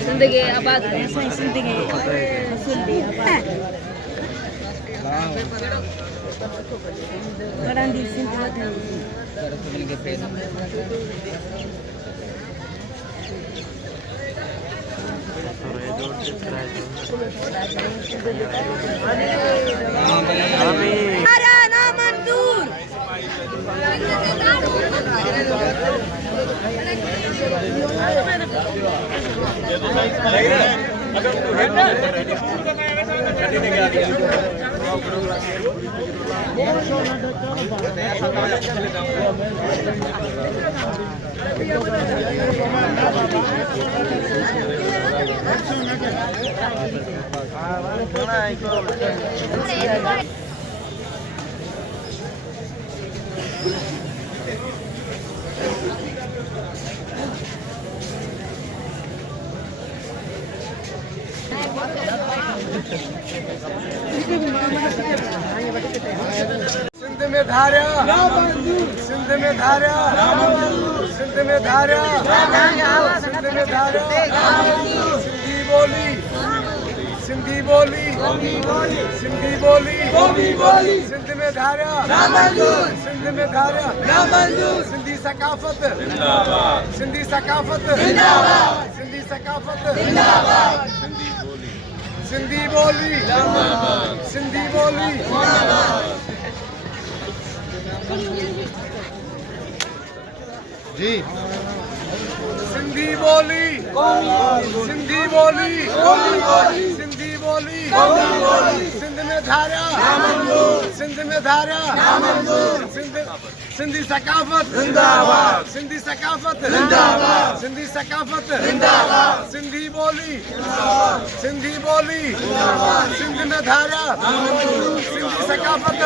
जिंदगी आबाद जिंदगी सिंध में धारा, सिंध में धारा, सिंध में धारा, सिंध में धारा, सिंधी बोली, सिंधी बोली, सिंधी बोली, सिंध में धारा, सिंध में धारा, सिंधी सकाफत, सिंधी सकाफत, सिंधी सकाफत, सिंधी बोली, सिंधी बोली, जी सिंधी बोली, सिंधी बोली, सिंधी बोली, सिंध में धारा, सिंध में धारा, सिंधी सकाफत, सिंधी सकाफत, सिंधी सकाफत, सिंधी बोली, सिंधी बोली, सिंध में धारा, सिंधी सकाफत।